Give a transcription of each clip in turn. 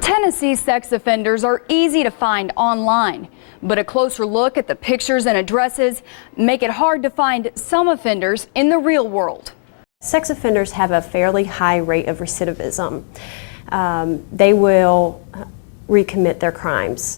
Tennessee sex offenders are easy to find online, but a closer look at the pictures and addresses make it hard to find some offenders in the real world. Sex offenders have a fairly high rate of recidivism. They will recommit their crimes.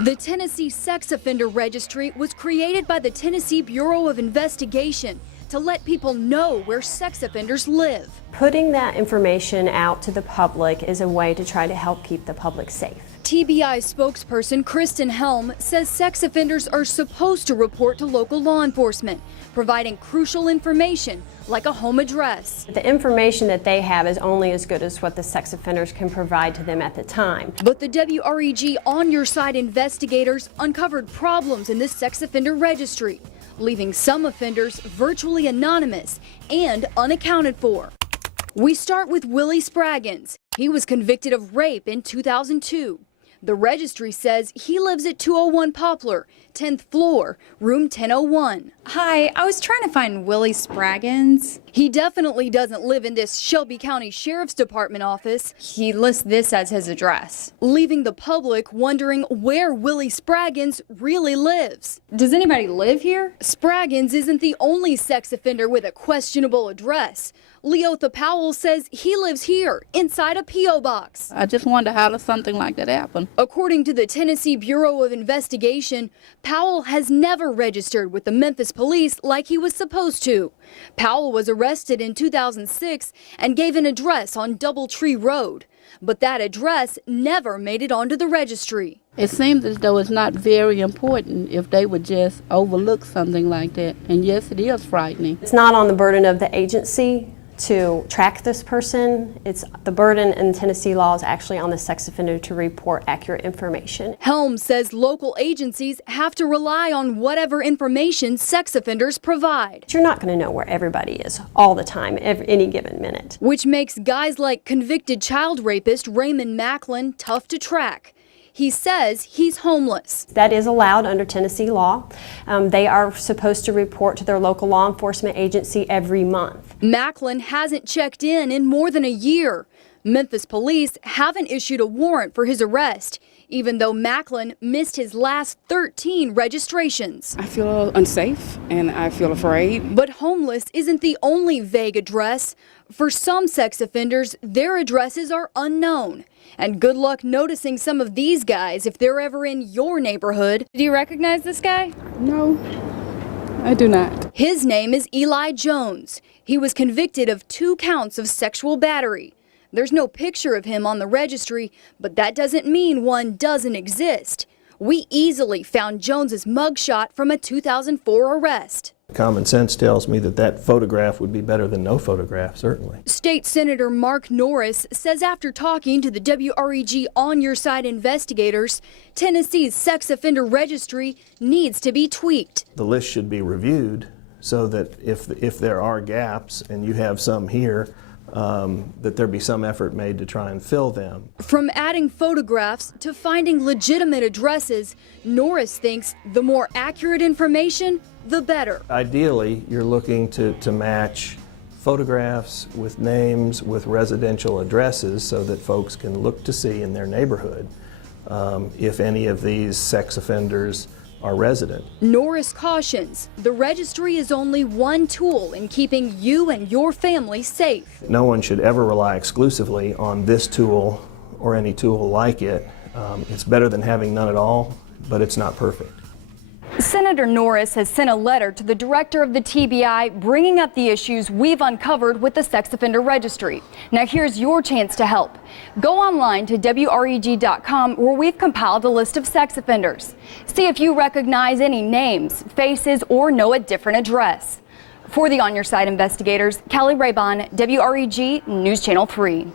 The Tennessee Sex Offender Registry was created by the Tennessee Bureau of Investigation to let people know where sex offenders live. Putting that information out to the public is a way to try to help keep the public safe. TBI spokesperson Kristen Helm says sex offenders are supposed to report to local law enforcement, providing crucial information like a home address. The information that they have is only as good as what the sex offenders can provide to them at the time. But the WREG On Your Side investigators uncovered problems in the sex offender registry, leaving some offenders virtually anonymous and unaccounted for. We start with Willie Spraggins. He was convicted of rape in 2002. The registry says he lives at 201 Poplar, 10th floor, room 1001. Hi, I was trying to find Willie Spraggins. He definitely doesn't live in this Shelby County Sheriff's Department office. He lists this as his address, leaving the public wondering where Willie Spraggins really lives. Does anybody live here? Spraggins isn't the only sex offender with a questionable address. Leotha Powell says he lives here, inside a P.O. box. I just wonder how does something like that happen. According to the Tennessee Bureau of Investigation, Powell has never registered with the Memphis police like he was supposed to. Powell was arrested in 2006 and gave an address on Doubletree Road. But that address never made it onto the registry. It seems as though it's not very important if they would just overlook something like that. And yes, it is frightening. It's not on the burden of the agency to track this person. It's the burden in Tennessee law is actually on the sex offender to report accurate information. Helm says local agencies have to rely on whatever information sex offenders provide. You're not going to know where everybody is all the time, any given minute. Which makes guys like convicted child rapist Raymond Macklin tough to track. He says he's homeless. That is allowed under Tennessee law. They are supposed to report to their local law enforcement agency every month. Macklin hasn't checked in more than a year. Memphis police haven't issued a warrant for his arrest, even though Macklin missed his last 13 registrations. I feel unsafe and I feel afraid. But homeless isn't the only vague address. For some sex offenders, their addresses are unknown. And good luck noticing some of these guys if they're ever in your neighborhood. Do you recognize this guy? No, I do not. His name is Eli Jones. He was convicted of 2 counts of sexual battery. There's no picture of him on the registry, but that doesn't mean one doesn't exist. We easily found Jones's mugshot from a 2004 arrest. Common sense tells me that that photograph would be better than no photograph, certainly. State Senator Mark Norris says after talking to the WREG On Your Side investigators, Tennessee's sex offender registry needs to be tweaked. The list should be reviewed so that if there are gaps, and you have some here, that there be some effort made to try and fill them. From adding photographs to finding legitimate addresses, Norris thinks the more accurate information, the better. Ideally, you're looking to match photographs with names with residential addresses so that folks can look to see in their neighborhood if any of these sex offenders are resident. Norris cautions the registry is only one tool in keeping you and your family safe. No one should ever rely exclusively on this tool or any tool like it. It's better than having none at all, but it's not perfect. Senator Norris has sent a letter to the director of the TBI bringing up the issues we've uncovered with the sex offender registry. Now here's your chance to help. Go online to WREG.com where we've compiled a list of sex offenders. See if you recognize any names, faces, or know a different address. For the On Your Side investigators, Kelly Raybon, WREG News Channel 3.